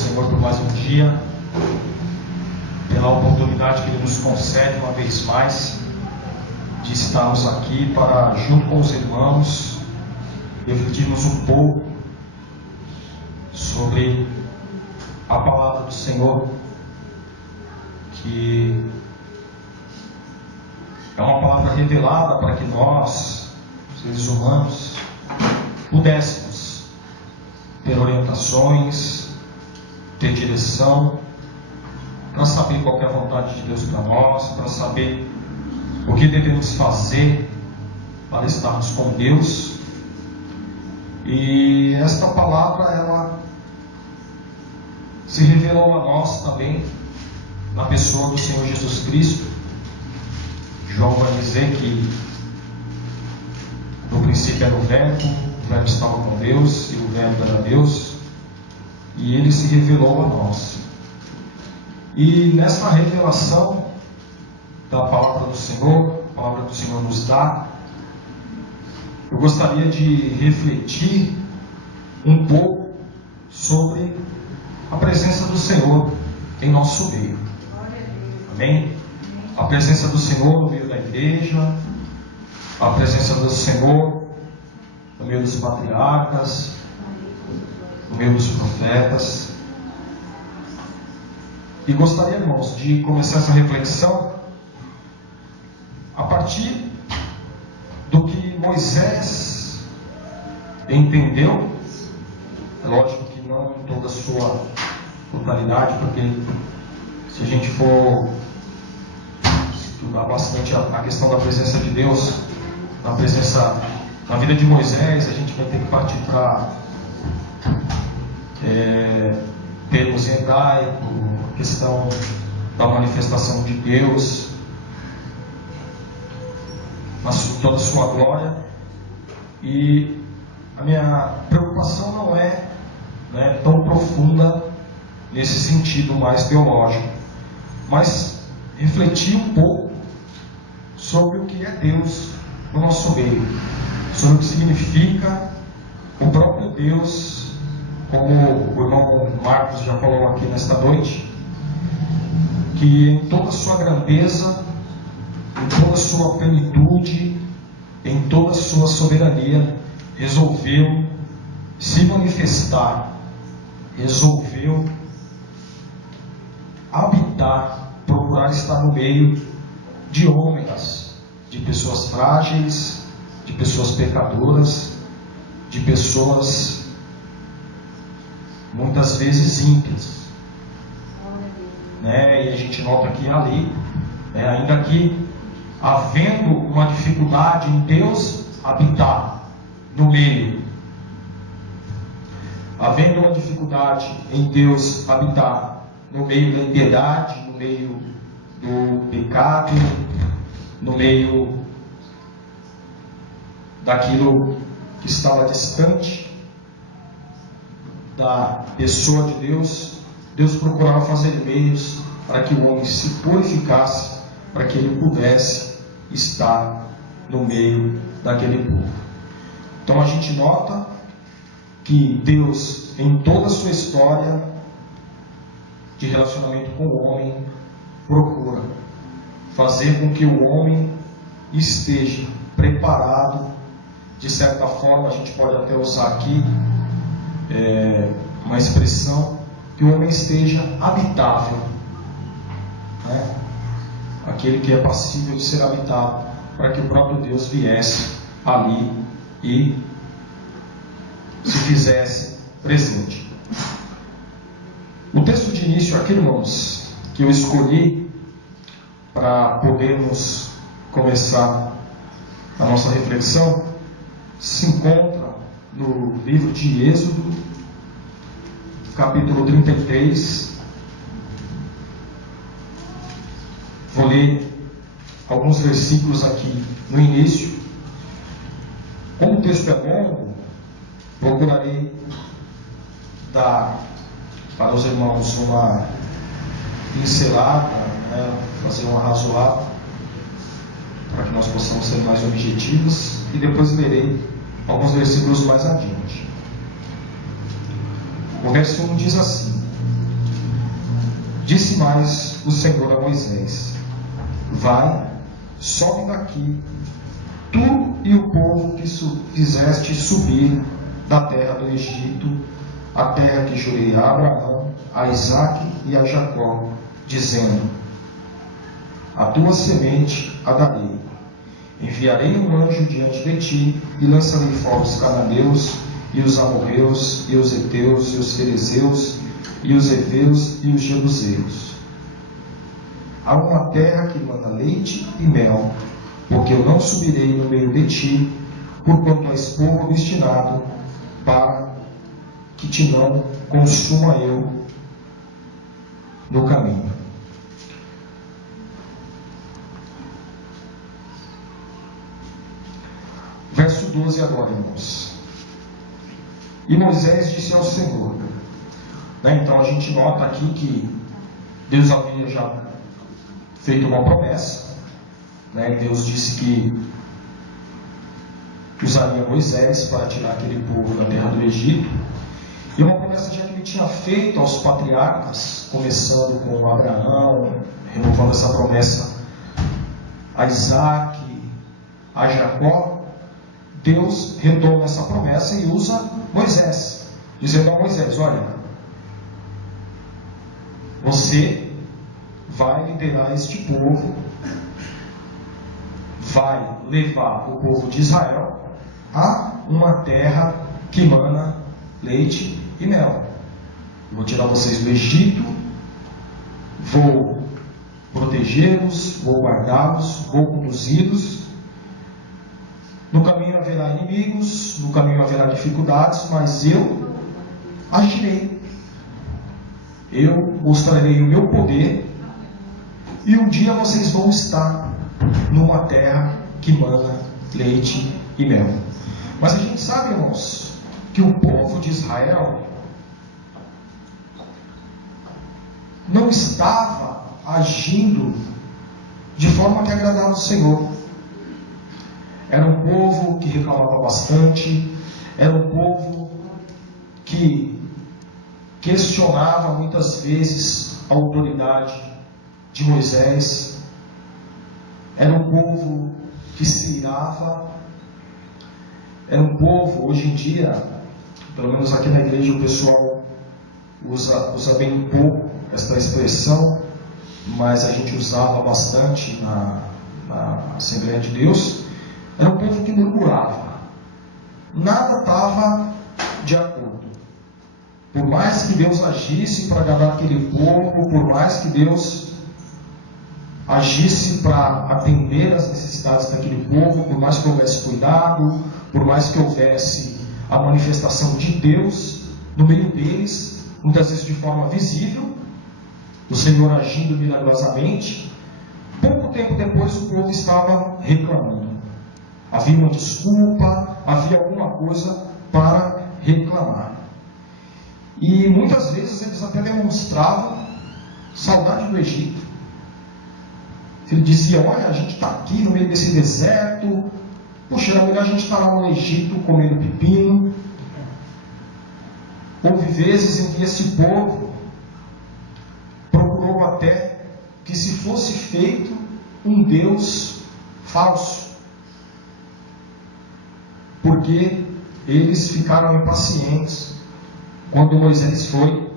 Senhor por mais um dia, pela oportunidade que Ele nos concede uma vez mais de estarmos aqui para, junto com os irmãos, refletirmos um pouco sobre a palavra do Senhor, que é uma palavra revelada para que nós, seres humanos, pudéssemos ter orientações, ter direção, para saber qual é a vontade de Deus para nós, para saber o que devemos fazer para estarmos com Deus. E esta palavra, ela se revelou a nós também na pessoa do Senhor Jesus Cristo. João vai dizer que no princípio era o Verbo estava com Deus e o Verbo era Deus, e Ele se revelou a nós. E nessa revelação da palavra do Senhor, a palavra que o Senhor nos dá, eu gostaria de refletir um pouco sobre a presença do Senhor em nosso meio. Amém? A presença do Senhor no meio da igreja, a presença do Senhor no meio dos patriarcas, no meio dos profetas. E gostaria, irmãos, de começar essa reflexão a partir do que Moisés entendeu. É lógico que não em toda a sua totalidade, porque se a gente for estudar bastante a questão da presença de Deus, na vida de Moisés, a gente vai ter que partir para termos em hebraico, a questão da manifestação de Deus, toda a sua glória. E a minha preocupação não é tão profunda nesse sentido mais teológico, mas refletir um pouco sobre o que é Deus no nosso meio, sobre o que significa o próprio Deus, como o irmão Marcos já falou aqui nesta noite, que em toda a sua grandeza, em toda a sua plenitude, em toda a sua soberania, resolveu se manifestar, resolveu habitar, procurar estar no meio de homens, de pessoas frágeis, de pessoas pecadoras, de pessoas muitas vezes ímpias, E a gente nota aqui e ali, ainda que havendo uma dificuldade em Deus habitar no meio, havendo uma dificuldade em Deus habitar no meio da impiedade, no meio do pecado, no meio daquilo que estava distante da pessoa de Deus, Deus procurava fazer meios para que o homem se purificasse, para que ele pudesse estar no meio daquele povo. Então a gente nota que Deus, em toda a sua história de relacionamento com o homem, procura fazer com que o homem esteja preparado. De certa forma, a gente pode até usar aqui uma expressão, que o homem esteja habitável, aquele que é passível de ser habitado, para que o próprio Deus viesse ali e se fizesse presente. O texto de início aqui, irmãos, que eu escolhi para podermos começar a nossa reflexão, se encontra no livro de Êxodo, capítulo 33. Vou ler alguns versículos aqui no início. Como o texto é longo, procurarei dar para os irmãos uma pincelada, fazer um arrazoado, para que nós possamos ser mais objetivos, e depois lerei alguns versículos mais adiante. O verso 1 diz assim: Disse mais o Senhor a Moisés: vai, sobe daqui, tu e o povo que fizeste subir da terra do Egito, a terra que jurei a Abraão, a Isaque e a Jacó, dizendo: a tua semente a darei. Enviarei um anjo diante de ti, e lançarei fora os cananeus, e os amorreus, e os heteus, e os ferezeus, e os heveus, e os jebuseus. Há uma terra que manda leite e mel, porque eu não subirei no meio de ti, porquanto és povo destinado, para que te não consuma eu no caminho. Verso 12 agora, irmãos. E Moisés disse ao Senhor, então a gente nota aqui que Deus havia já feito uma promessa, Deus disse que usaria Moisés para tirar aquele povo da terra do Egito, e uma promessa já que ele tinha feito aos patriarcas, começando com Abraão, renovando essa promessa a Isaque, a Jacó. Deus retoma essa promessa e usa Moisés, dizendo a Moisés: olha, você vai liderar este povo, vai levar o povo de Israel a uma terra que mana leite e mel. Vou tirar vocês do Egito, vou protegê-los, vou guardá-los, vou conduzi-los. No caminho haverá inimigos, no caminho haverá dificuldades, mas eu agirei. Eu mostrarei o meu poder, e um dia vocês vão estar numa terra que mana leite e mel. Mas a gente sabe, irmãos, que o povo de Israel não estava agindo de forma que agradava o Senhor. Era um povo que reclamava bastante, era um povo que questionava muitas vezes a autoridade de Moisés, era um povo que se irava, era um povo, hoje em dia, pelo menos aqui na igreja o pessoal usa bem um pouco esta expressão, mas a gente usava bastante na Assembleia de Deus. Era um povo que murmurava, nada estava de acordo. Por mais que Deus agisse para agradar aquele povo, por mais que Deus agisse para atender as necessidades daquele povo, por mais que houvesse cuidado, por mais que houvesse a manifestação de Deus no meio deles, muitas vezes de forma visível, o Senhor agindo milagrosamente, pouco tempo depois o povo estava reclamando. Havia uma desculpa, havia alguma coisa para reclamar. E muitas vezes eles até demonstravam saudade do Egito. Ele dizia: olha, a gente está aqui no meio desse deserto, poxa, era melhor a gente estar lá no Egito comendo pepino. Houve vezes em que esse povo procurou até que se fosse feito um Deus falso, porque eles ficaram impacientes quando Moisés foi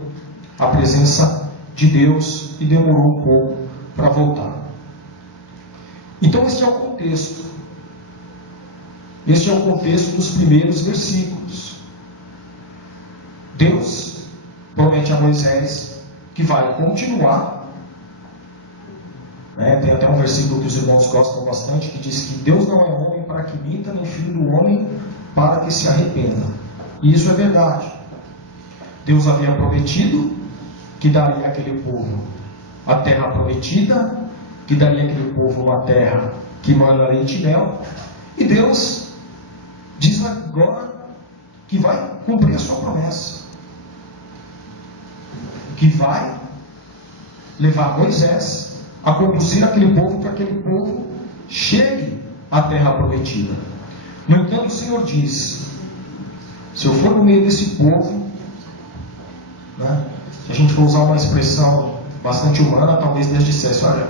à presença de Deus e demorou um pouco para voltar. Então este é o contexto. Este é o contexto dos primeiros versículos. Deus promete a Moisés que vai continuar. Tem até um versículo que os irmãos gostam bastante, que diz que Deus não é homem para que minta, nem filho do homem para que se arrependa. E isso é verdade. Deus havia prometido que daria àquele povo a terra prometida, que daria àquele povo uma terra que mana leite e mel, e Deus diz agora que vai cumprir a sua promessa, que vai levar Moisés a conduzir aquele povo para que aquele povo chegue à terra prometida. No entanto, o Senhor diz: se eu for no meio desse povo, se a gente for usar uma expressão bastante humana, talvez Deus dissesse: olha,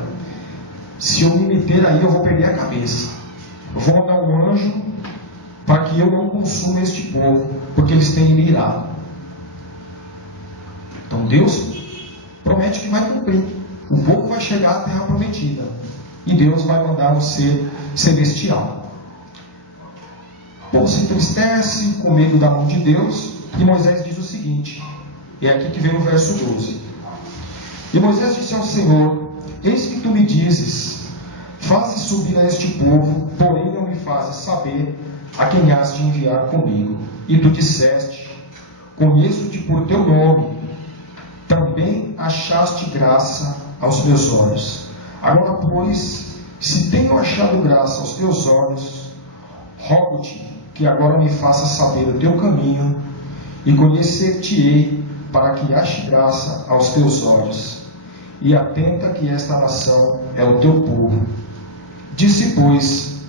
se eu me meter aí, eu vou perder a cabeça. Eu vou mandar um anjo para que eu não consuma este povo, porque eles têm me irado. Então Deus promete que vai cumprir. O povo vai chegar à terra prometida, e Deus vai mandar um ser celestial. O povo se entristece com medo da mão de Deus, e Moisés diz o seguinte, é aqui que vem o verso 12. E Moisés disse ao Senhor: eis que tu me dizes, faze subir a este povo, porém não me fazes saber a quem has de enviar comigo. E tu disseste: conheço-te por teu nome, também achaste graça aos meus olhos. Agora, pois, se tenho achado graça aos teus olhos, rogo-te que agora me faças saber o teu caminho, e conhecer-te-ei, para que ache graça aos teus olhos. E atenta que esta nação é o teu povo. Disse, pois,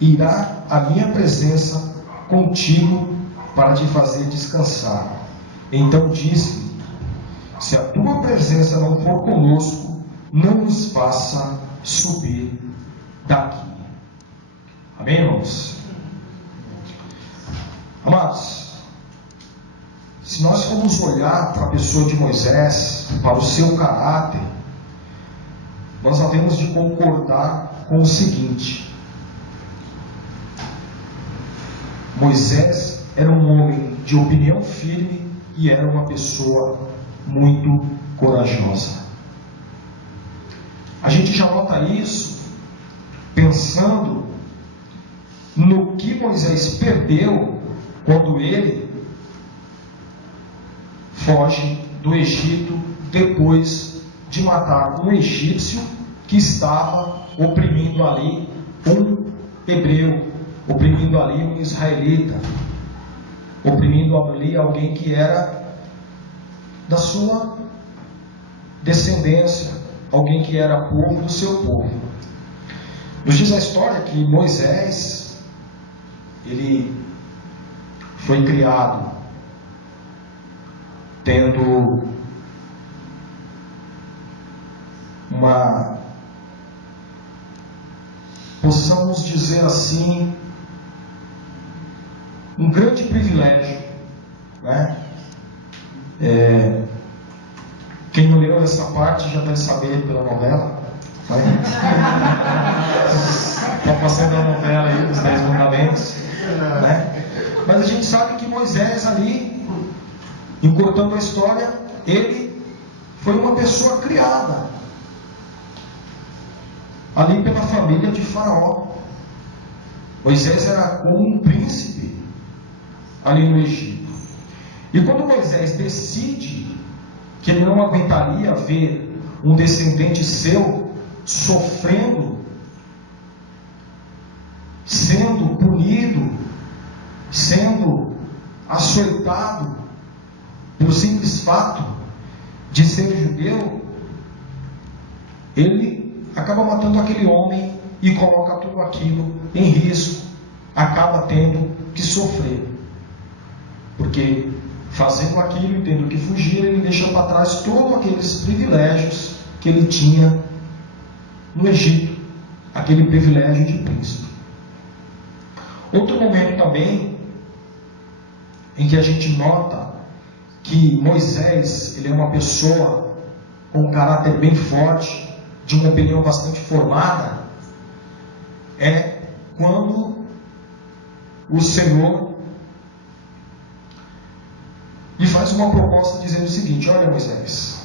irá a minha presença contigo para te fazer descansar. Então disse: se a tua presença não for conosco, não nos faça subir daqui. Amém, irmãos? Amados, se nós formos olhar para a pessoa de Moisés, para o seu caráter, nós havemos de concordar com o seguinte: Moisés era um homem de opinião firme e era uma pessoa muito corajosa. A gente já nota isso pensando no que Moisés perdeu quando ele foge do Egito depois de matar um egípcio que estava oprimindo ali um hebreu, oprimindo ali um israelita, oprimindo ali alguém que era da sua descendência, alguém que era povo do seu povo. Nos diz a história que Moisés, ele foi criado tendo uma, possamos dizer assim, um grande privilégio, né? Quem não leu essa parte já deve saber pela novela, né? Está passando a novela aí dos 10 mandamentos, né? Mas a gente sabe que Moisés ali, encurtando a história, ele foi uma pessoa criada ali pela família de Faraó. Moisés era como um príncipe ali no Egito. E quando Moisés decide que ele não aguentaria ver um descendente seu sofrendo, sendo punido, sendo açoitado por simples fato de ser judeu, ele acaba matando aquele homem e coloca tudo aquilo em risco, acaba tendo que sofrer, porque fazendo aquilo e tendo que fugir, ele deixa para trás todos aqueles privilégios que ele tinha no Egito, aquele privilégio de príncipe. Outro momento também em que a gente nota que Moisés, ele é uma pessoa com um caráter bem forte, de uma opinião bastante formada, é quando o Senhor lhe faz uma proposta dizendo o seguinte: olha, Moisés,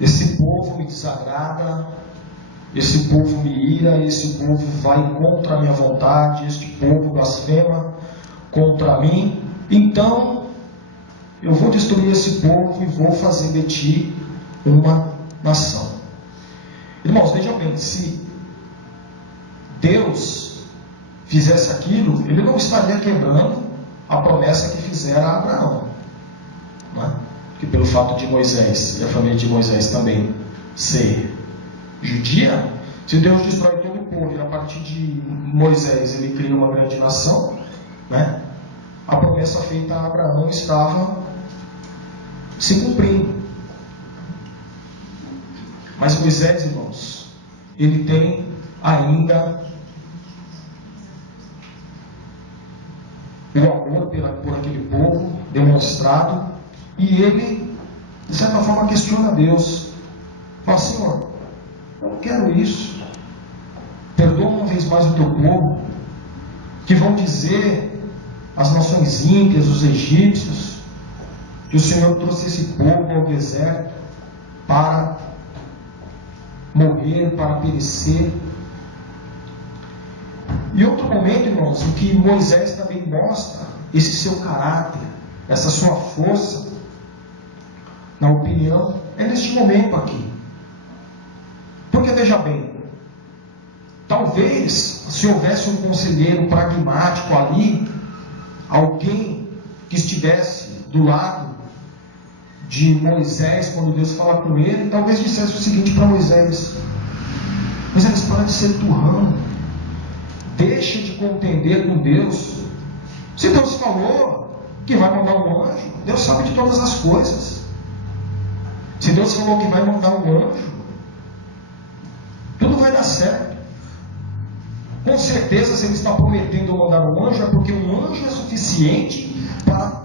esse povo me desagrada, esse povo me ira, esse povo vai contra a minha vontade, este povo blasfema contra mim, então eu vou destruir esse povo e vou fazer de ti uma nação. Irmãos, vejam bem, se Deus fizesse aquilo, ele não estaria quebrando a promessa que fizera a Abraão, não é? Porque pelo fato de Moisés e a família de Moisés também ser judia, se Deus destrói todo o povo e a partir de Moisés ele cria uma grande nação, né? A promessa feita a Abraão estava se cumprindo. Mas Moisés, irmãos, ele tem ainda o amor por aquele povo demonstrado, e ele, de certa forma, questiona Deus. Fala: Senhor, eu não quero isso. Perdoa uma vez mais o teu povo, que vão dizer as nações ímpias, os egípcios, que o Senhor trouxe esse povo ao deserto para morrer, para perecer. E outro momento, irmãos, em que Moisés também mostra esse seu caráter, essa sua força, na opinião, é neste momento aqui. Porque veja bem, talvez se houvesse um conselheiro pragmático ali, alguém que estivesse do lado de Moisés, quando Deus fala com ele, talvez dissesse o seguinte para Moisés: Moisés, para de ser turrão, deixa de contender com Deus. Se Deus falou que vai mandar um anjo, Deus sabe de todas as coisas. Se Deus falou que vai mandar um anjo, tudo vai dar certo. Com certeza, se Ele está prometendo mandar um anjo, é porque um anjo é suficiente para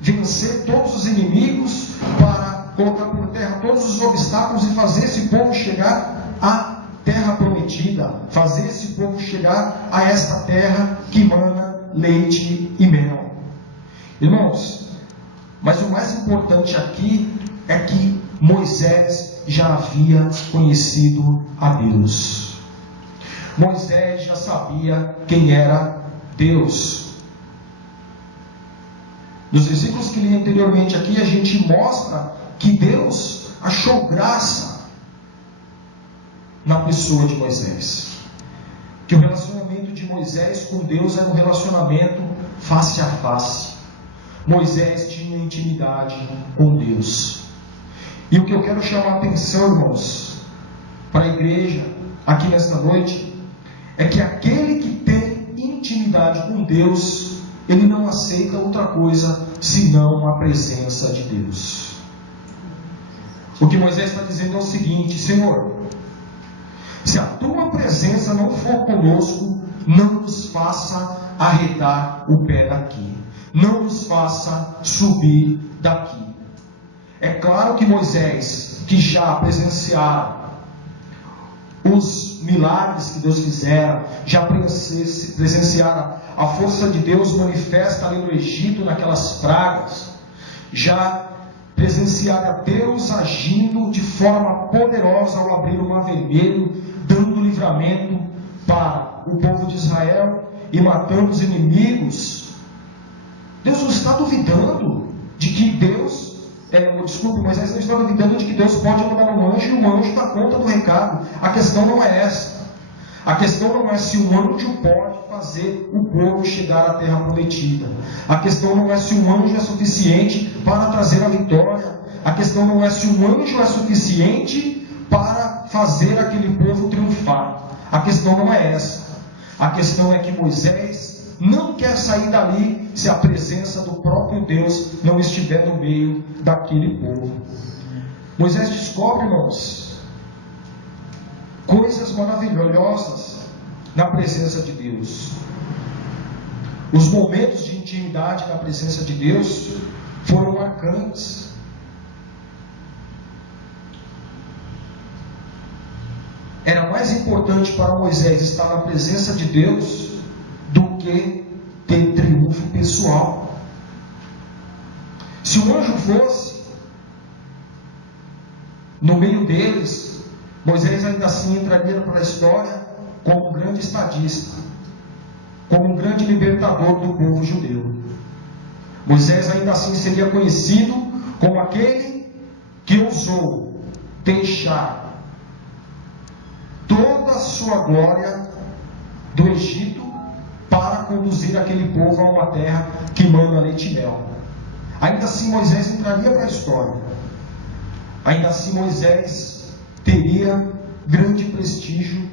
vencer todos os inimigos, para colocar por terra todos os obstáculos e fazer esse povo chegar à terra prometida, fazer esse povo chegar a esta terra que mana leite e mel. Irmãos, mas o mais importante aqui é que Moisés já havia conhecido a Deus. Moisés já sabia quem era Deus. Nos versículos que li anteriormente aqui, a gente mostra que Deus achou graça na pessoa de Moisés. Que o relacionamento de Moisés com Deus era um relacionamento face a face. Moisés tinha intimidade com Deus. E o que eu quero chamar a atenção, irmãos, para a igreja aqui nesta noite, é que aquele que tem intimidade com Deus, ele não aceita outra coisa senão a presença de Deus. O que Moisés está dizendo é o seguinte: Senhor, se a tua presença não for conosco, não nos faça arredar o pé daqui, não nos faça subir daqui. É claro que Moisés, que já presenciara os milagres que Deus fizera, já presenciara a força de Deus manifesta ali no Egito, naquelas pragas, já presenciara Deus agindo de forma poderosa ao abrir o mar vermelho, dando livramento para o povo de Israel e matando os inimigos. Deus não está duvidando de que Deus, Moisés não está duvidando de que Deus pode mandar um anjo, e o anjo dá conta do recado. A questão não é essa. A questão não é se um anjo pode fazer o povo chegar à terra prometida. A questão não é se um anjo é suficiente para trazer a vitória. A questão não é se um anjo é suficiente para fazer aquele povo triunfar. A questão não é essa. A questão é que Moisés não quer sair dali se a presença do próprio Deus não estiver no meio daquele povo. Moisés descobre, irmãos, coisas maravilhosas na presença de Deus. Os momentos de intimidade na presença de Deus foram marcantes. Era mais importante para Moisés estar na presença de Deus do que ter triunfo pessoal. Se um anjo fosse no meio deles, Moisés ainda assim entraria para a história como um grande estadista, como um grande libertador do povo judeu. Moisés ainda assim seria conhecido como aquele que ousou deixar toda a sua glória do Egito para conduzir aquele povo a uma terra que mana leite e mel. Ainda assim Moisés entraria para a história. Ainda assim Moisés teria grande prestígio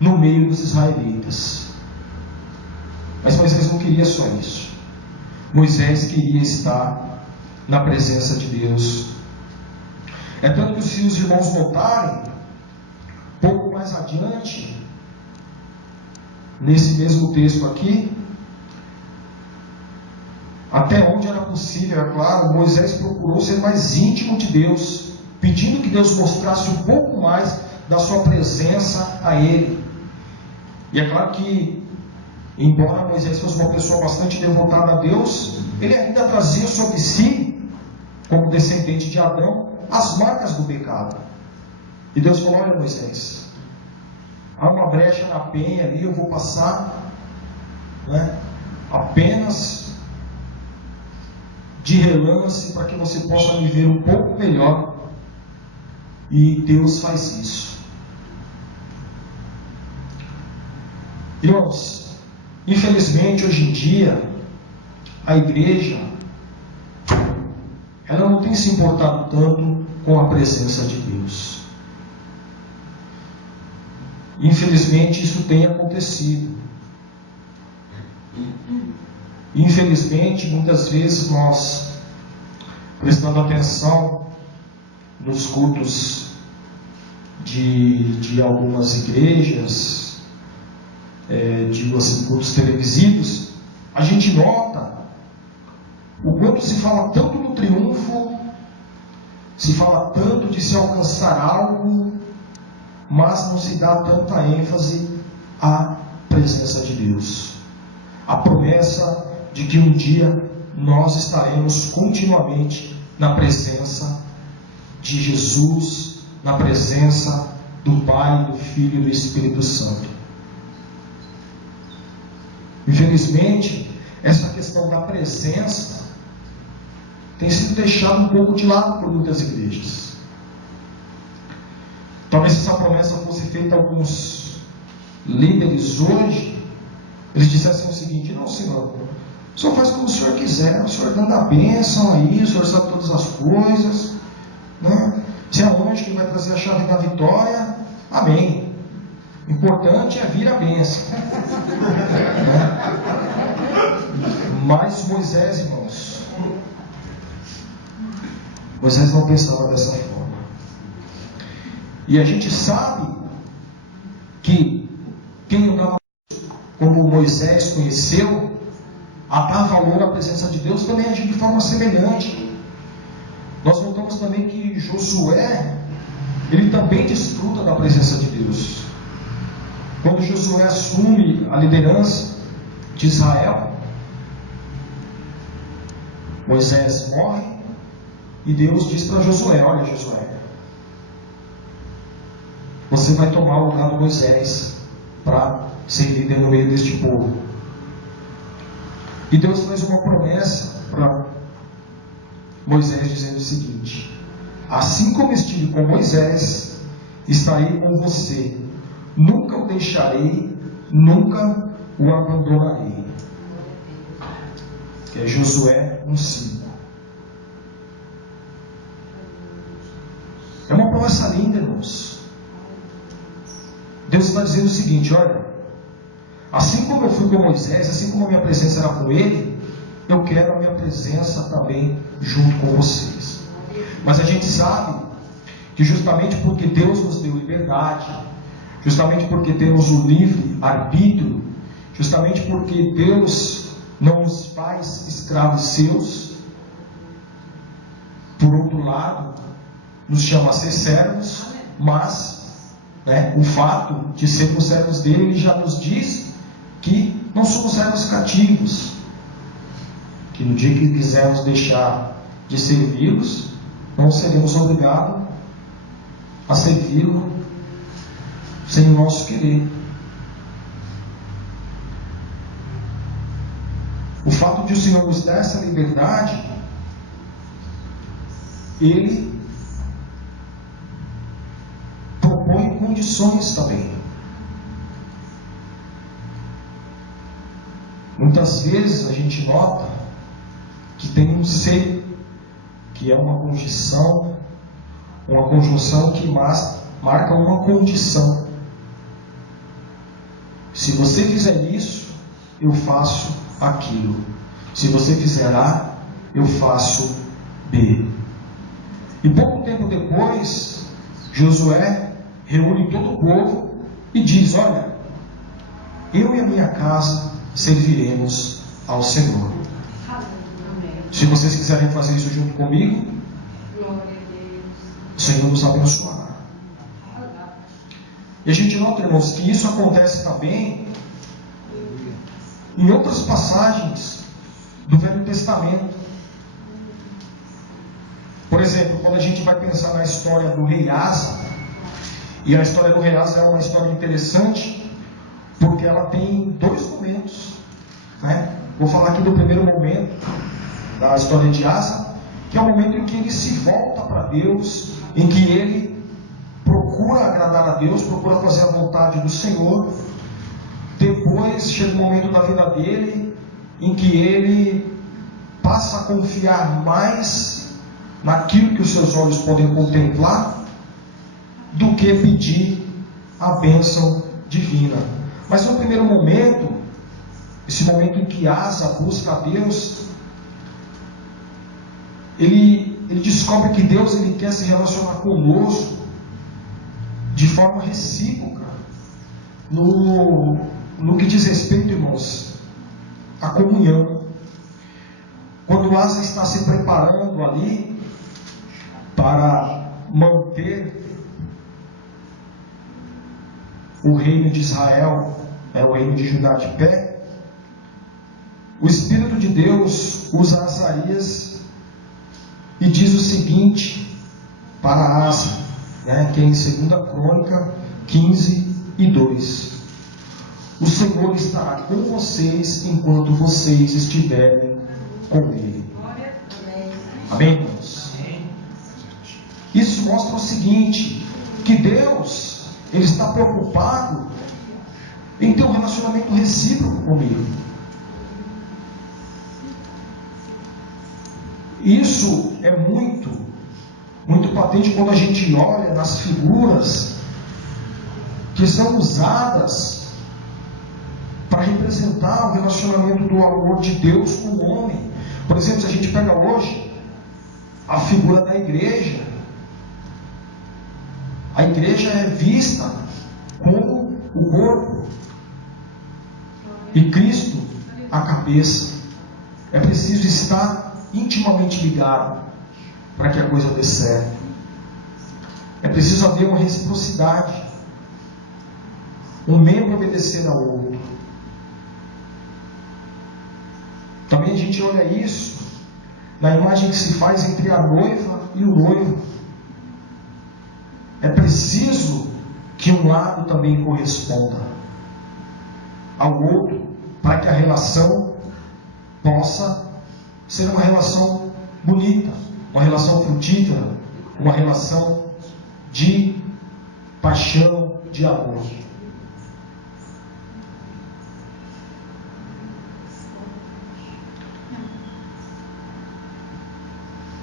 no meio dos israelitas. Mas Moisés não queria só isso. Moisés queria estar na presença de Deus. É tanto que, se os irmãos notarem, mais adiante, nesse mesmo texto aqui, até onde era possível, é claro, Moisés procurou ser mais íntimo de Deus, pedindo que Deus mostrasse um pouco mais da sua presença a ele. E é claro que, embora Moisés fosse uma pessoa bastante devotada a Deus, ele ainda trazia sobre si, como descendente de Adão, as marcas do pecado. E Deus falou: olha, Moisés, há uma brecha na penha ali, eu vou passar, né, apenas de relance, para que você possa me ver um pouco melhor. E Deus faz isso. Irmãos, infelizmente hoje em dia a igreja, ela não tem se importado tanto com a presença de Deus. Infelizmente isso tem acontecido. Infelizmente, muitas vezes nós, prestando atenção nos cultos de algumas igrejas, digo assim, cultos televisivos, a gente nota o quanto se fala tanto do triunfo, se fala tanto de se alcançar algo, mas não se dá tanta ênfase à presença de Deus, a promessa de que um dia nós estaremos continuamente na presença de Jesus, na presença do Pai, do Filho e do Espírito Santo. Infelizmente, essa questão da presença tem sido deixada um pouco de lado por muitas igrejas. Talvez se essa promessa fosse feita a alguns líderes hoje, eles dissessem o seguinte: não, Senhor, o Senhor faz como o Senhor quiser, o Senhor dando a bênção aí, o Senhor sabe todas as coisas, né? Se é um anjo que vai trazer a chave da vitória, amém. O importante é vir a bênção. Mas Moisés, irmãos, Moisés não pensava dessa forma. E a gente sabe que quem andava como Moisés conheceu, a dar valor à presença de Deus, também agiu de forma semelhante. Nós notamos também que Josué, ele também desfruta da presença de Deus. Quando Josué assume a liderança de Israel, Moisés morre e Deus diz para Josué: olha, Josué, você vai tomar o lugar do Moisés para ser líder no meio deste povo. E Deus faz uma promessa para Moisés, dizendo o seguinte: assim como estive com Moisés, estarei com você, nunca o deixarei, nunca o abandonarei. Que é Josué 1:5. É uma promessa linda, irmãos. Deus está dizendo o seguinte: olha, assim como eu fui com Moisés, assim como a minha presença era com ele, eu quero a minha presença também junto com vocês. Mas a gente sabe que justamente porque Deus nos deu liberdade, justamente porque temos o livre arbítrio, justamente porque Deus não nos faz escravos seus, por outro lado, nos chama a ser servos, mas o fato de sermos servos dele, ele já nos diz que não somos servos cativos, que no dia que quisermos deixar de servi-los, não seremos obrigados a servi-lo sem o nosso querer. O fato de o Senhor nos dar essa liberdade, Ele propõe condições também. Muitas vezes a gente nota que tem um ser, que é uma conjunção que marca uma condição. Se você fizer isso, eu faço aquilo. Se você fizer A, eu faço B. E pouco tempo depois, Josué reúne todo o povo e diz: olha, eu e a minha casa serviremos ao Senhor. Se vocês quiserem fazer isso junto comigo, o Senhor nos abençoará. E a gente nota, irmãos, que isso acontece também em outras passagens do Velho Testamento. Por exemplo, quando a gente vai pensar na história do rei Asa, e a história do rei Asa é uma história interessante, porque ela tem dois momentos, né? Vou falar aqui do primeiro momento da história de Asa, que é o momento em que ele se volta para Deus, em que ele procura agradar a Deus, procura fazer a vontade do Senhor. Depois chega um momento da vida dele em que ele passa a confiar mais naquilo que os seus olhos podem contemplar do que pedir a bênção divina. Mas no primeiro momento, esse momento em que Asa busca a Deus, ele descobre que Deus ele quer se relacionar conosco de forma recíproca no que diz respeito, irmãos, à comunhão. Quando Asa está se preparando ali para manter o reino de Israel, o reino de Judá de pé, o Espírito de Deus usa Azarias e diz o seguinte para Asa, que é em 2 Crônica 15:2: o Senhor estará com vocês enquanto vocês estiverem com Ele. Amém, irmãos? Isso mostra o seguinte, que Deus ele está preocupado em ter um relacionamento recíproco comigo. Isso é muito patente quando a gente olha nas figuras que são usadas para representar o relacionamento do amor de Deus com o homem. Por exemplo, se a gente pega hoje a figura da igreja, a igreja é vista como o corpo e Cristo a cabeça. É preciso estar intimamente ligado para que a coisa dê certo. É preciso haver uma reciprocidade, um membro obedecer ao outro. Também a gente olha isso na imagem que se faz entre a noiva e o noivo. É preciso que um lado também corresponda ao outro, para que a relação possa ser uma relação bonita, uma relação frutífera, uma relação de paixão, de amor.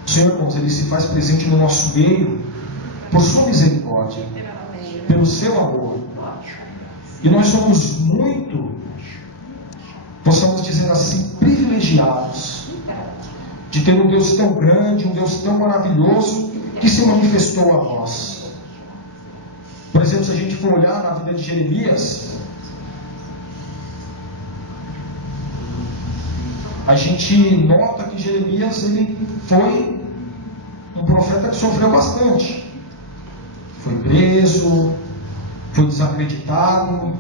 O Senhor, irmãos, ele se faz presente no nosso meio por sua misericórdia, pelo seu amor. E nós somos muito, possamos dizer assim, privilegiados de ter um Deus tão grande, um Deus tão maravilhoso, que se manifestou a nós. Por exemplo, se a gente for olhar na vida de Jeremias, a gente nota que Jeremias ele foi um profeta que sofreu bastante. Foi preso, foi desacreditado.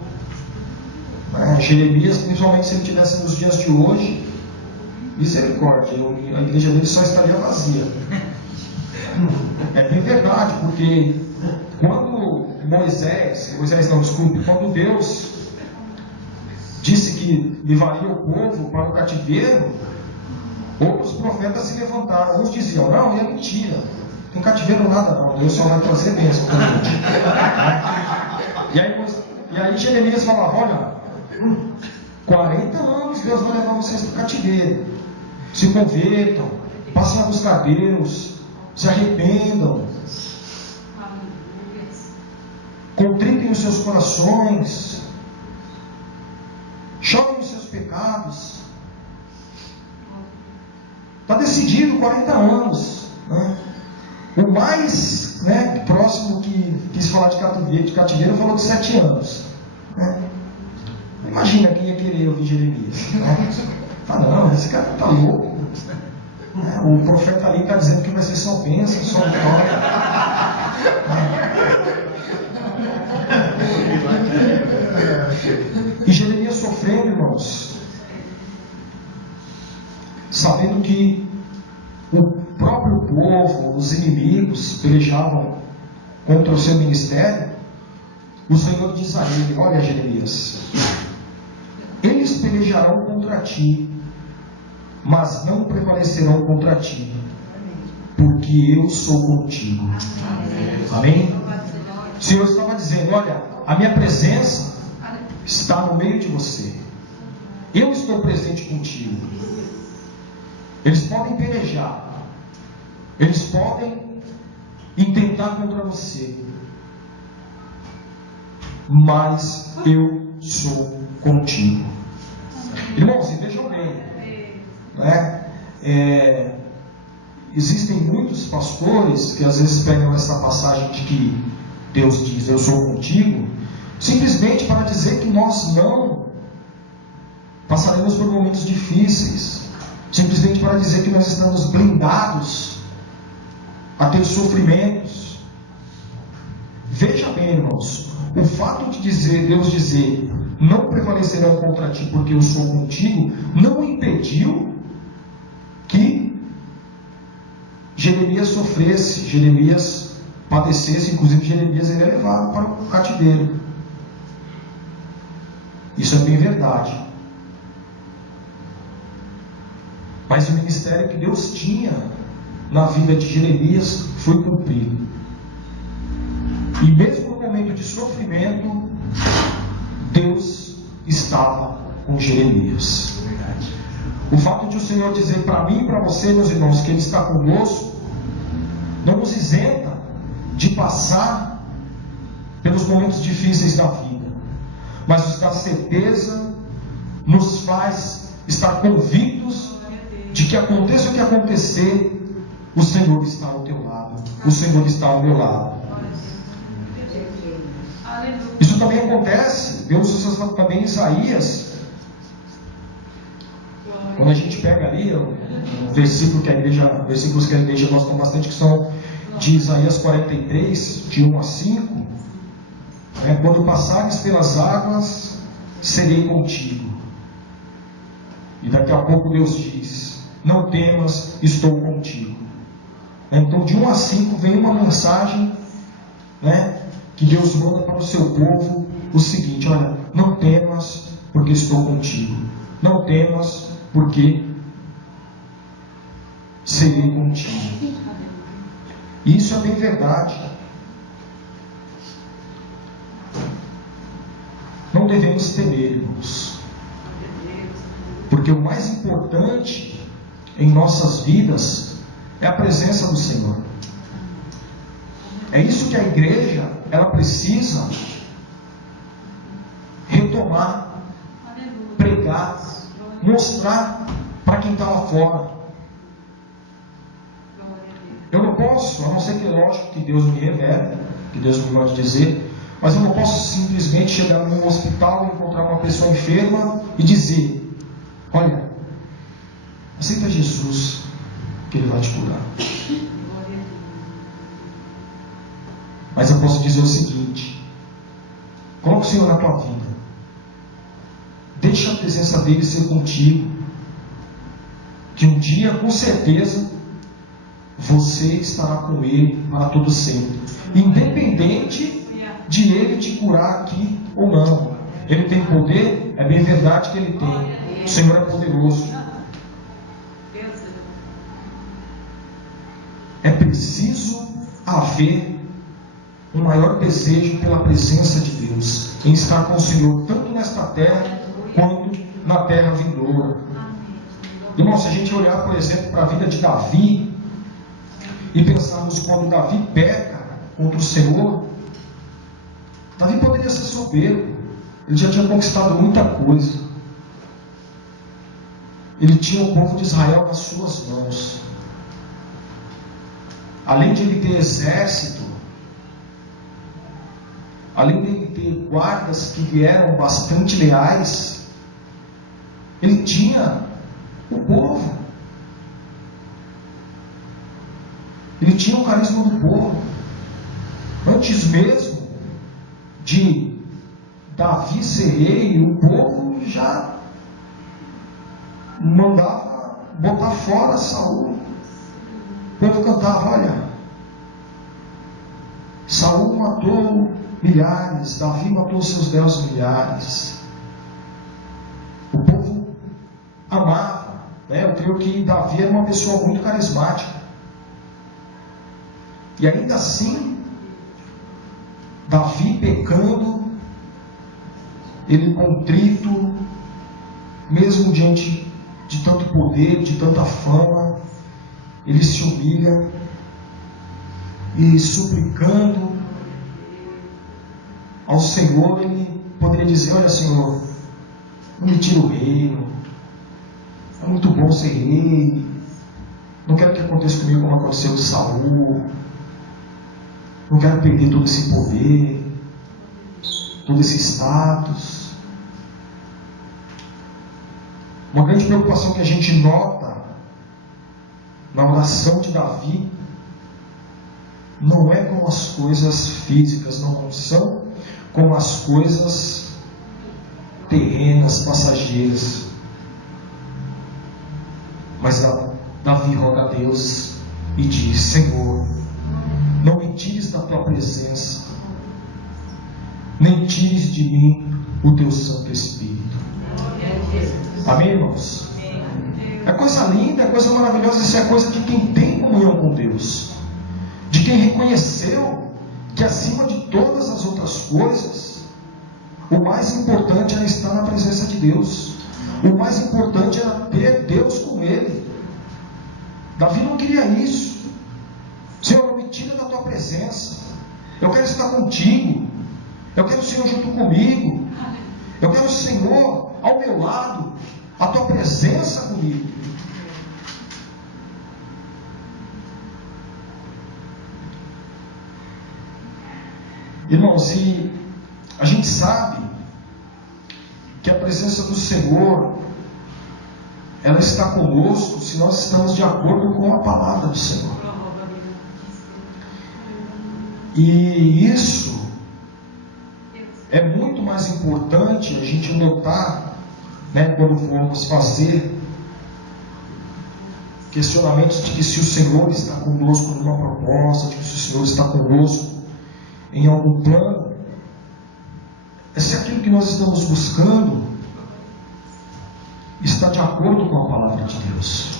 Jeremias, principalmente se ele tivesse nos dias de hoje, misericórdia, a igreja dele só estaria vazia. É bem verdade, porque quando quando Deus disse que levaria o povo para o cativeiro, outros profetas se levantaram. Uns diziam: não, é mentira, não tem cativeiro nada não, Deus só vai trazer bênção para a gente. E aí Jeremias falava: olha, 40 anos Deus vai levar vocês para o cativeiro. Se convertam, passem a buscar Deus, se arrependam, contritem os seus corações, chorem os seus pecados. Está decidido 40 anos. O mais próximo que quis falar de cativeiro falou de 7 anos. Né? Imagina quem ia querer ouvir Jeremias. Né? Não, esse cara está louco. Né? O profeta ali está dizendo que vai ser só bênção, só vitória. E Jeremias sofrendo, irmãos, sabendo que o próprio povo, os inimigos, pelejavam contra o seu ministério, o Senhor diz a ele: olha, Jeremias, eles pelejarão contra ti, mas não prevalecerão contra ti, porque eu sou contigo. Amém? O Senhor estava dizendo: olha, a minha presença está no meio de você, eu estou presente contigo. Eles podem pelejar, eles podem intentar contra você, mas eu sou contigo. Irmãos, e vejam bem, né? Existem muitos pastores que às vezes pegam essa passagem de que Deus diz: eu sou contigo, simplesmente para dizer que nós não passaremos por momentos difíceis, simplesmente para dizer que nós estamos blindados a ter sofrimentos. Veja bem, irmãos, o fato de Deus dizer: não prevalecerão contra ti porque eu sou contigo, não impediu que Jeremias sofresse, Jeremias padecesse. Inclusive Jeremias ele é levado para o cativeiro. Isso é bem verdade. Mas o ministério que Deus tinha na vida de Jeremias foi cumprido. E mesmo no momento de sofrimento, Deus estava com Jeremias. O fato de o Senhor dizer para mim e para você, meus irmãos, que Ele está conosco, não nos isenta de passar pelos momentos difíceis da vida, mas nos dá certeza, nos faz estar convictos de que aconteça o que acontecer, o Senhor está ao teu lado, o Senhor está ao meu lado. Isso também acontece, Deus usa também em Isaías. Quando a gente pega ali versículos que a igreja gosta bastante, que são de Isaías 43, de 1 a 5, quando passares pelas águas, serei contigo. E daqui a pouco Deus diz: não temas, estou contigo. Então de 1 a 5 vem uma mensagem, que Deus manda para o seu povo, o seguinte: olha, não temas, porque estou contigo. Não temas, porque serei contigo. E isso é bem verdade. Não devemos temer, irmãos, porque o mais importante em nossas vidas é a presença do Senhor. É isso que a igreja ela precisa retomar, pregar, mostrar para quem está lá fora. Eu não posso, a não ser que, lógico, que Deus me revele, que Deus me mande dizer, mas eu não posso simplesmente chegar num hospital e encontrar uma pessoa enferma e dizer: olha, aceita Jesus, que Ele vai te curar. Mas eu posso dizer o seguinte: coloca o Senhor na tua vida, deixa a presença dEle ser contigo, que um dia, com certeza, você estará com Ele para todo sempre, independente de Ele te curar aqui ou não. Ele tem poder, é bem verdade que Ele tem. O Senhor é poderoso. É preciso haver um maior desejo pela presença de Deus, em estar com o Senhor, tanto nesta terra, quanto na terra vindoura. Irmão, se a gente olhar, por exemplo, para a vida de Davi, e pensarmos quando Davi peca contra o Senhor, Davi poderia ser soberbo, ele já tinha conquistado muita coisa, ele tinha o povo de Israel nas suas mãos, além de ele ter exército, além de ele ter guardas que eram bastante leais, ele tinha o povo. Ele tinha o carisma do povo. Antes mesmo de Davi ser rei, o povo já mandava botar fora Saul. O povo cantava: olha, Saul matou milhares, Davi matou seus 10 milhares. O povo amava, né? Eu creio que Davi era uma pessoa muito carismática. E ainda assim, Davi pecando, ele contrito, mesmo diante de tanto poder, de tanta fama, ele se humilha e suplicando ao Senhor. Ele poderia dizer: olha, Senhor, não me tira o reino, é muito bom ser rei, não quero que aconteça comigo como aconteceu com Saul, não quero perder todo esse poder, todo esse status. Uma grande preocupação que a gente nota na oração de Davi não é com as coisas físicas, não são com as coisas terrenas, passageiras. Mas Davi roga a Deus e diz: Senhor, não me tires da tua presença, nem tires de mim o teu Santo Espírito. Amém, irmãos? É coisa linda, é coisa maravilhosa. Isso é coisa de quem tem comunhão com Deus, de quem reconheceu que acima de todas as outras coisas, o mais importante era estar na presença de Deus. O mais importante era ter Deus com ele. Davi não queria isso. Senhor, não me tira da tua presença, eu quero estar contigo, eu quero o Senhor junto comigo, eu quero o Senhor ao meu lado, a tua presença comigo. Irmãos, e a gente sabe que a presença do Senhor, ela está conosco se nós estamos de acordo com a palavra do Senhor. E isso é muito mais importante a gente notar, né, quando vamos fazer questionamentos de que se o Senhor está conosco numa proposta, de que se o Senhor está conosco em algum plano, é se aquilo que nós estamos buscando está de acordo com a palavra de Deus.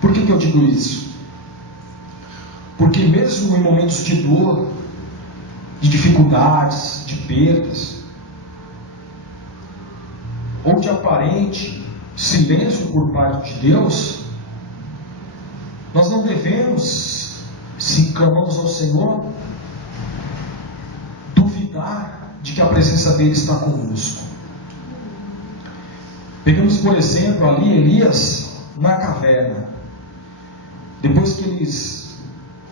Por que eu digo isso? Porque mesmo em momentos de dor, de dificuldades, de perdas, ou de aparente silêncio por parte de Deus, nós não devemos, se clamamos ao Senhor, duvidar de que a presença dele está conosco. Pegamos, por exemplo, ali Elias na caverna. Depois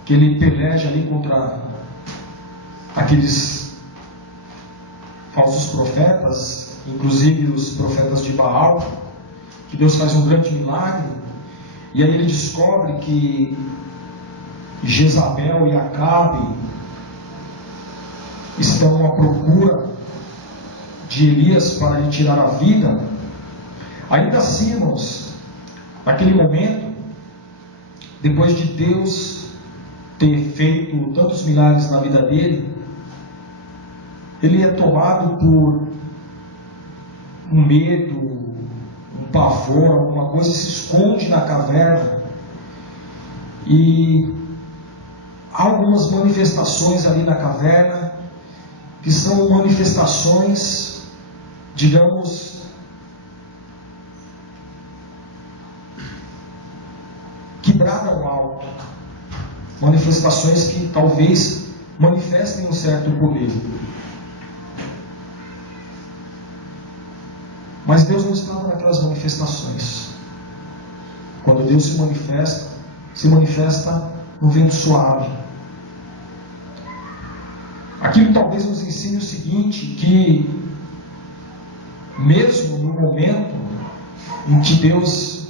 que ele peleja ali contra aqueles falsos profetas, inclusive os profetas de Baal, que Deus faz um grande milagre, e aí ele descobre que Jezabel e Acabe estão à procura de Elias para lhe tirar a vida. Ainda assim, irmãos, naquele momento, depois de Deus ter feito tantos milagres na vida dele, ele é tomado por um medo, um pavor, alguma coisa, se esconde na caverna, e há algumas manifestações ali na caverna, que são manifestações, digamos, que bradam alto, manifestações que talvez manifestem um certo poder. Mas Deus não estava naquelas manifestações. Quando Deus se manifesta no vento suave. Aquilo talvez nos ensine o seguinte, que mesmo no momento em que Deus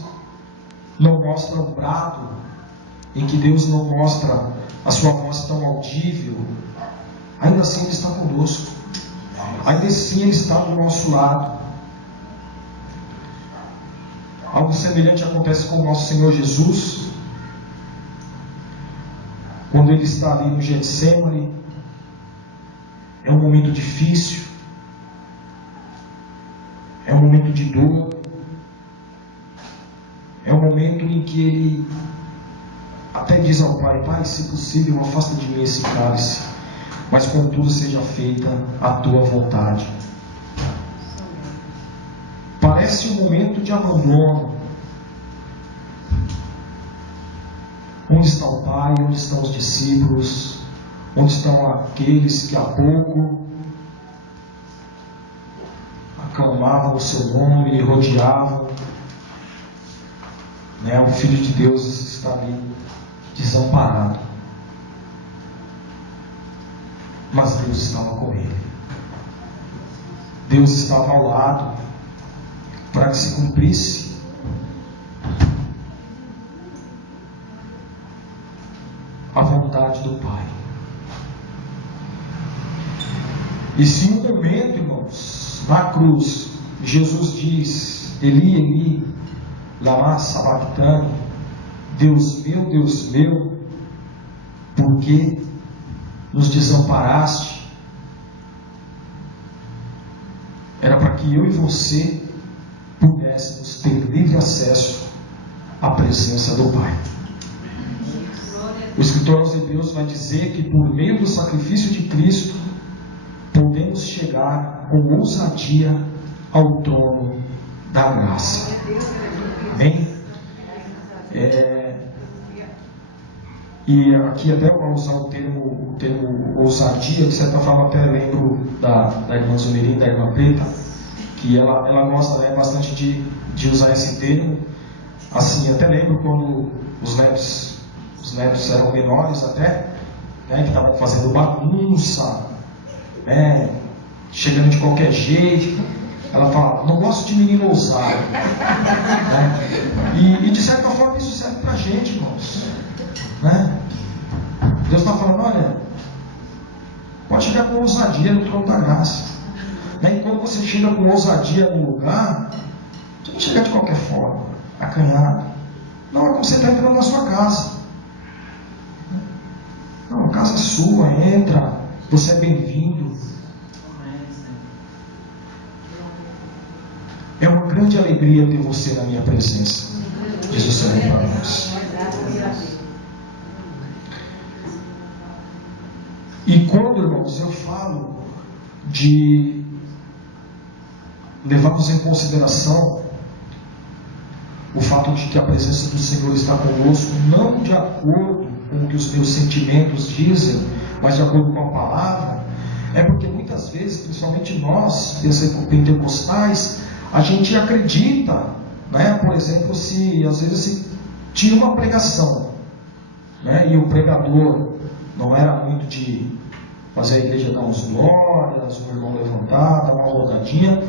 não mostra um brado, em que Deus não mostra a sua voz tão audível, ainda assim Ele está conosco, ainda assim Ele está do nosso lado. Algo semelhante acontece com o nosso Senhor Jesus, quando Ele está ali no Getsemane. É um momento difícil, é um momento de dor, é um momento em que Ele até diz ao Pai: Pai, se possível, afasta de mim esse cálice, mas contudo seja feita a tua vontade. Parece um momento de abandono. Onde está o Pai? Onde estão os discípulos? Onde estão aqueles que há pouco aclamavam o seu nome e rodeavam? O Filho de Deus está ali desamparado. Mas Deus estava com ele. Deus estava ao lado para que se cumprisse a vontade do Pai. E se um momento, irmãos, na cruz, Jesus diz: Eli, Eli, lama sabachthani, Deus meu, por que nos desamparaste? Era para que eu e você pudéssemos ter livre acesso à presença do Pai. O escritor aos Hebreus vai dizer que por meio do sacrifício de Cristo podemos chegar com ousadia ao trono da graça. Amém? E aqui até para usar o termo ousadia, de certa forma até lembro da irmã Zumirim, da irmã Preta, que ela gosta bastante de usar esse termo. Assim, até lembro quando os netos eram menores até, que estavam fazendo bagunça, chegando de qualquer jeito. Ela fala: não gosto de menino ousado. E de certa forma isso serve para a gente, irmãos. Deus está falando: olha, pode chegar com ousadia no trono da graça. E quando você chega com ousadia no lugar, você não chega de qualquer forma, acanhado. Não, é como você está entrando na sua casa. Não, a casa é sua, entra, você é bem-vindo. É uma grande alegria ter você na minha presença, diz o Senhor para nós. E quando, irmãos, eu falo de levarmos em consideração o fato de que a presença do Senhor está conosco, não de acordo com o que os meus sentimentos dizem, mas de acordo com a palavra, é porque muitas vezes, principalmente nós, pentecostais, a gente acredita, por exemplo, se às vezes se tira uma pregação, e o pregador não era muito de fazer a igreja dar uns glórias, um irmão levantar, dar uma rodadinha.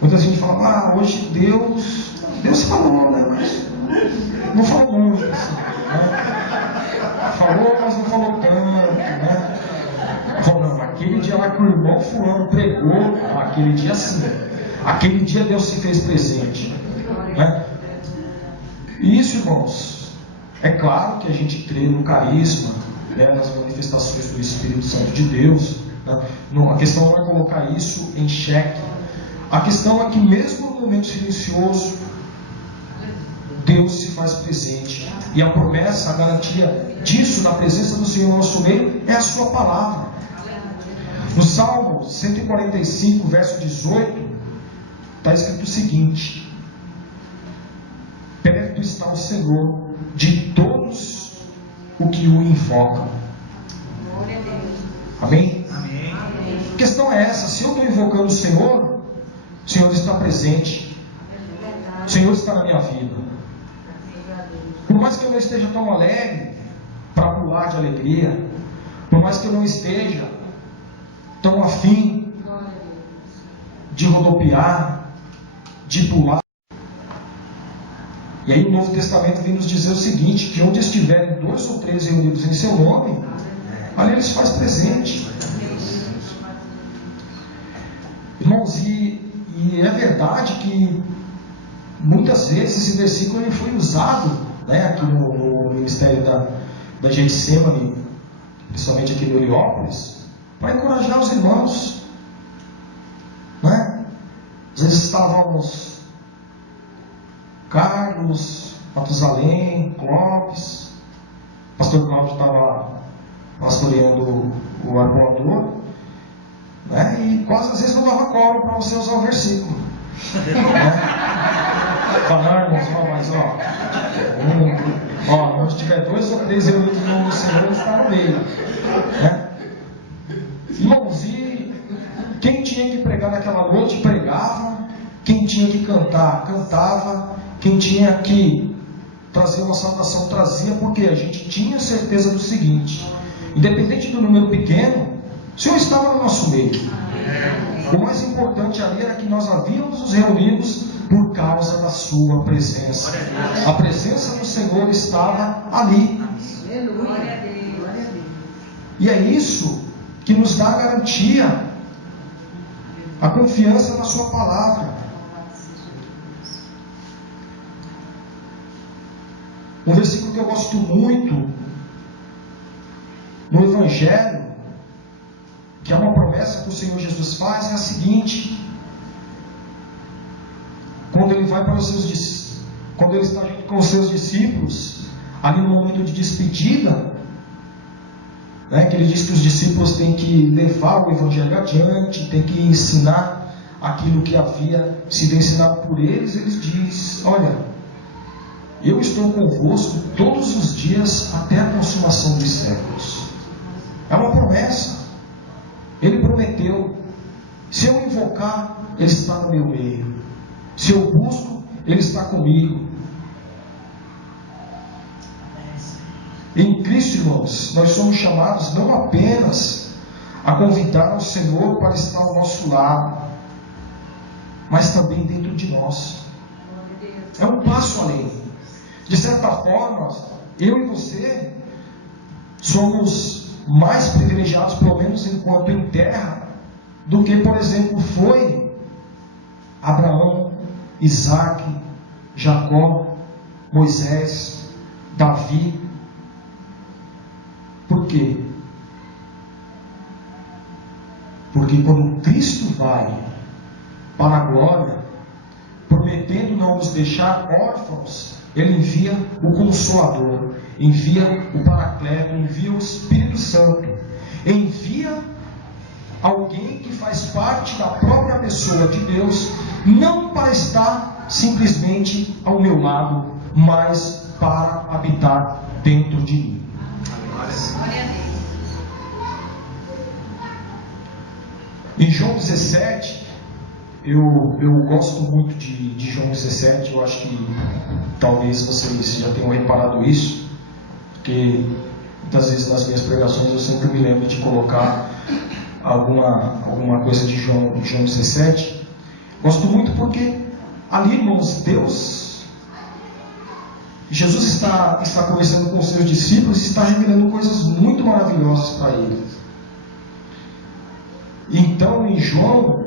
Muita gente fala: hoje Deus falou, mas não falou muito, assim, falou, mas não falou tanto, Falou: não, aquele dia lá que o irmão fulano pregou, aquele dia sim, aquele dia Deus se fez presente, E isso, irmãos, é claro que a gente crê no carisma, nas manifestações do Espírito Santo de Deus, A questão não é colocar isso em xeque. A questão é que mesmo no momento silencioso, Deus se faz presente. E a promessa, a garantia disso, da presença do Senhor no nosso meio, é a sua palavra. No Salmo 145, verso 18, está escrito o seguinte: perto está o Senhor de todos o que o invocam. Amém? Amém. A questão é essa: se eu estou invocando o Senhor está presente, o Senhor está na minha vida. Por mais que eu não esteja tão alegre para pular de alegria, por mais que eu não esteja tão afim de rodopiar, de pular. E aí o Novo Testamento vem nos dizer o seguinte: que onde estiverem 2 ou 3 reunidos em seu nome, ali ele se faz presente. Irmãos, e é verdade que muitas vezes esse versículo ele foi usado, né, aqui no ministério da Getsemane, principalmente aqui no Heliópolis, para encorajar os irmãos, né? Às vezes estávamos Carlos, Matusalém, Clóvis, o pastor Cláudio estava pastoreando o arpoador, né? E quase às vezes não dava coro para você usar o versículo, né? Falar, irmãos, mas onde tiver 2 ou 3 reunidos no nome do Senhor, ele está no meio, né? Irmãos, e quem tinha que pregar naquela noite, pregava. Quem tinha que cantar, cantava. Quem tinha que trazer uma saudação, trazia, porque a gente tinha certeza do seguinte: independente do número pequeno, o Senhor estava no nosso meio. O mais importante ali era que nós havíamos nos reunidos por causa da sua presença. A presença do Senhor estava ali. E é isso que nos dá a garantia, a confiança na sua palavra. Um versículo que eu gosto muito no Evangelho, que é uma promessa que o Senhor Jesus faz, é a seguinte: quando ele vai para os seus, quando ele está junto com os seus discípulos, ali no momento de despedida, né, que ele diz que os discípulos têm que levar o Evangelho adiante, têm que ensinar aquilo que havia sido ensinado por eles. Ele diz: olha, eu estou convosco todos os dias até a consumação dos séculos. É uma promessa. Ele prometeu: se eu invocar, ele está no meu meio. Se eu busco, ele está comigo. Em Cristo, irmãos, nós somos chamados não apenas a convidar o Senhor para estar ao nosso lado, mas também dentro de nós. É um passo além. De certa forma, eu e você somos mais privilegiados, pelo menos enquanto em terra, do que, por exemplo, foi Abraão, Isaac, Jacó, Moisés, Davi. Por quê? Porque quando Cristo vai para a glória, prometendo não nos deixar órfãos, Ele envia o Consolador, envia o Paracleto, envia o Espírito Santo, envia alguém que faz parte da própria pessoa de Deus, não para estar simplesmente ao meu lado, mas para habitar dentro de mim. Em João 17, eu gosto muito de João 17, eu acho que talvez vocês já tenham reparado isso, porque muitas vezes nas minhas pregações eu sempre me lembro de colocar alguma coisa de João 17. Gosto muito porque ali, irmãos, Jesus está conversando com os seus discípulos e está revelando coisas muito maravilhosas para eles. Então, em João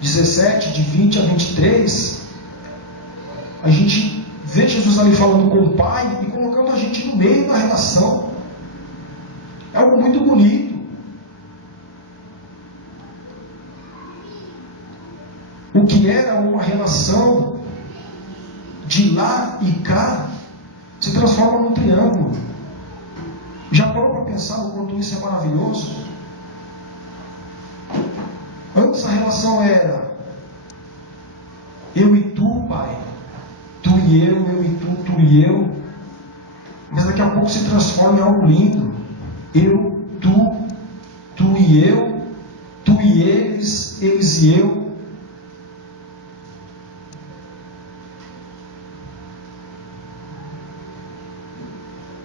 17, de 20 a 23, a gente vê Jesus ali falando com o Pai e colocando a gente no meio da relação. É algo muito bonito. O que era uma relação de lá e cá se transforma num triângulo. Já parou para pensar o quanto isso é maravilhoso? Antes a relação era eu e tu, Pai, tu e eu e tu e eu. Mas daqui a pouco se transforma em algo lindo. Eu e eu, tu e eles, eles e eu.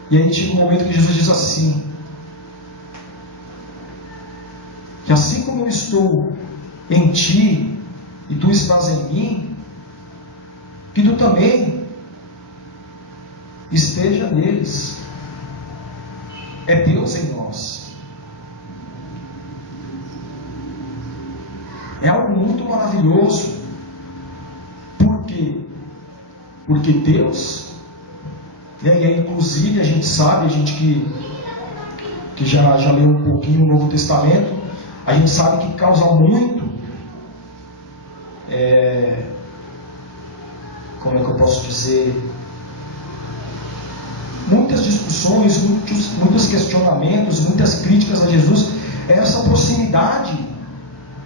E aí chega um momento que Jesus diz assim, que assim como eu estou em ti e tu estás em mim, que tu também esteja neles. É Deus em nós. É algo muito maravilhoso. Por quê? Porque Deus, e aí inclusive a gente sabe, a gente que já leu um pouquinho o Novo Testamento, a gente sabe que causa muito, como é que eu posso dizer, muitas discussões, muitos questionamentos, muitas críticas a Jesus, é essa proximidade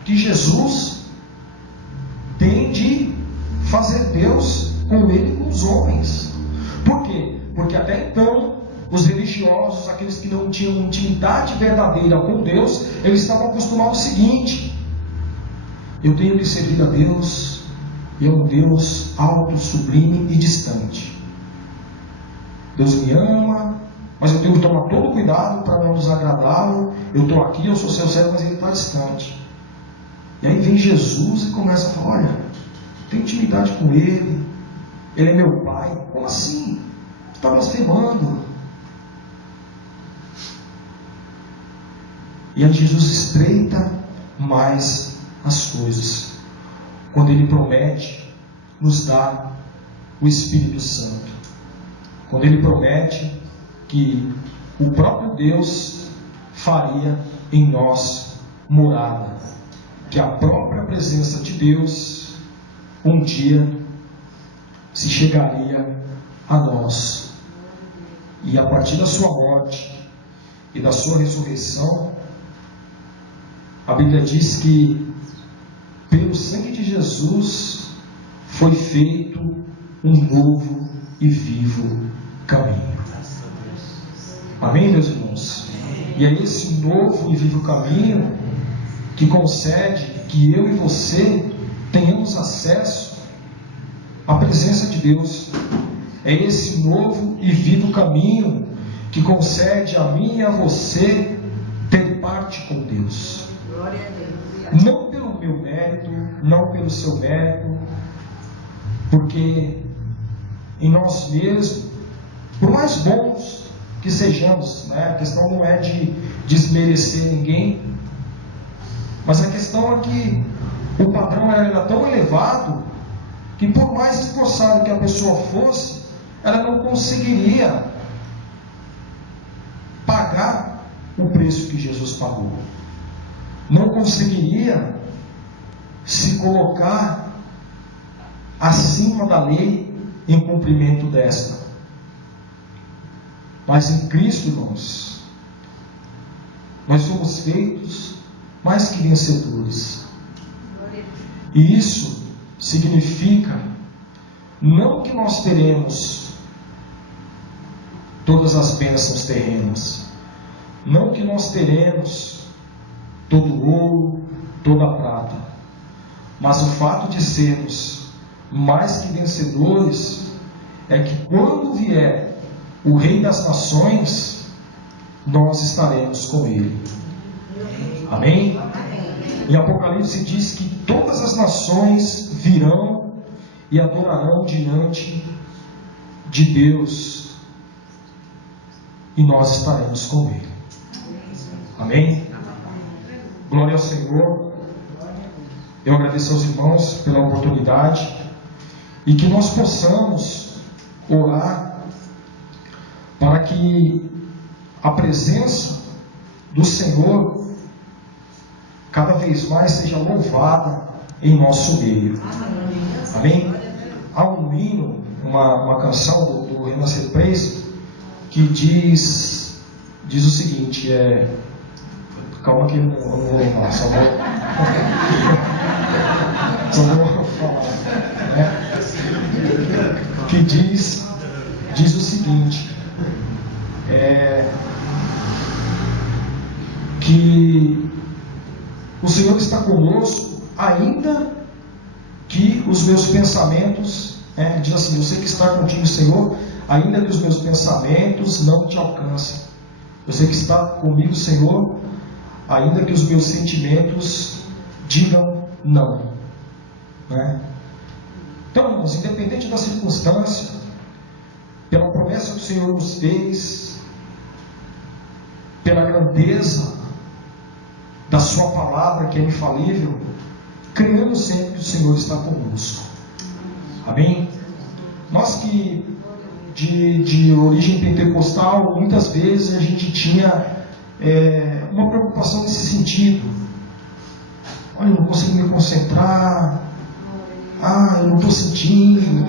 que Jesus tem de fazer Deus com ele e com os homens. Por quê? Porque até então os religiosos, aqueles que não tinham intimidade verdadeira com Deus, eles estavam acostumados ao seguinte: eu tenho que servir a Deus, e é um Deus alto, sublime e distante. Deus me ama, mas eu tenho que tomar todo cuidado para não desagradá-lo. Eu estou aqui, eu sou seu servo, mas ele está distante. E aí vem Jesus e começa a falar: olha, tenho intimidade com ele, ele é meu pai. Como assim? Você está blasfemando. E aí Jesus estreita mais as coisas, quando ele promete nos dar o Espírito Santo, quando ele promete que o próprio Deus faria em nós morada, que a própria presença de Deus um dia se chegaria a nós, e a partir da sua morte e da sua ressurreição, a Bíblia diz que pelo sangue de Jesus foi feito um novo e vivo caminho. Amém, meus irmãos? E é esse novo e vivo caminho que concede que eu e você tenhamos acesso à presença de Deus. É esse novo e vivo caminho que concede a mim e a você ter parte com Deus. Glória a Deus. Não pelo meu mérito, não pelo seu mérito, porque em nós mesmos, por mais bons que sejamos, né? A questão não é de desmerecer ninguém, mas a questão é que o padrão era tão elevado que por mais esforçado que a pessoa fosse, ela não conseguiria pagar o preço que Jesus pagou. Não conseguiria se colocar acima da lei em cumprimento desta. Mas em Cristo, irmãos, nós somos feitos mais que vencedores. E isso significa não que nós teremos todas as bênçãos terrenas, não que nós teremos todo o ouro, toda a prata, mas o fato de sermos mais que vencedores é que quando vier o Rei das Nações, nós estaremos com Ele. Amém? Em Apocalipse diz que todas as nações virão e adorarão diante de Deus, e nós estaremos com Ele. Amém? Glória ao Senhor. Eu agradeço aos irmãos pela oportunidade, e que nós possamos orar para que a presença do Senhor cada vez mais seja louvada em nosso meio. Amém? Há um hino, uma canção do Renascer Praise, que diz o seguinte, calma que eu não vou louvar, só vou falar, né? Que diz o seguinte, que o Senhor está conosco, ainda que os meus pensamentos, diz assim, eu sei que está contigo, Senhor, ainda que os meus pensamentos não te alcancem. Eu sei que está comigo, Senhor, ainda que os meus sentimentos digam não. Então, irmãos, independente da circunstância, pela promessa que o Senhor nos fez, pela grandeza da sua palavra que é infalível, cremos sempre que o Senhor está conosco. Amém? Nós que de origem pentecostal, muitas vezes a gente tinha uma preocupação nesse sentido. Olha, eu não consigo me concentrar, eu não estou sentindo,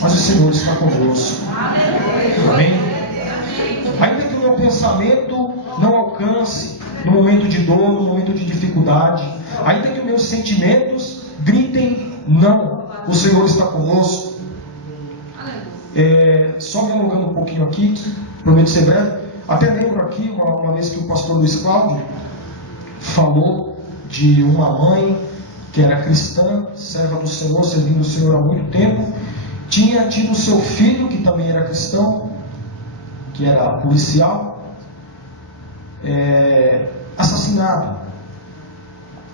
mas o Senhor está conosco. Amém? Ainda que o meu pensamento não alcance no momento de dor, no momento de dificuldade, ainda que os meus sentimentos gritem não, o Senhor está conosco. Só me alongando um pouquinho aqui, prometo ser breve. Até lembro aqui uma vez que o pastor Luiz Cláudio falou de uma mãe que era cristã, serva do Senhor, servindo o Senhor há muito tempo, tinha tido seu filho, que também era cristão, que era policial, assassinado.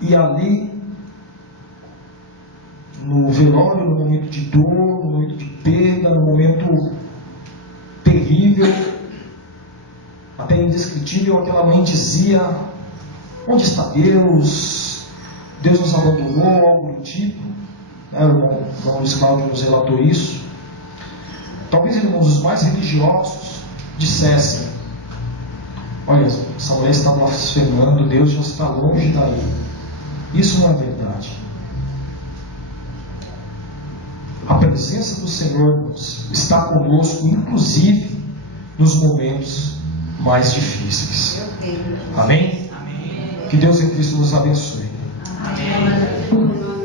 E ali, no velório, no momento de dor, no momento de perda, no momento terrível, até indescritível, aquela mãe dizia: onde está Deus? Deus nos abandonou, algo do tipo. O irmão Luiz Cláudio nos relatou isso. Talvez, irmãos, os mais religiosos dissessem: olha, essa mulher está blasfemando, Deus já está longe daí. Isso não é verdade. A presença do Senhor, irmãos, está conosco, inclusive nos momentos mais difíceis. Amém? Que Deus em Cristo nos abençoe. Amém.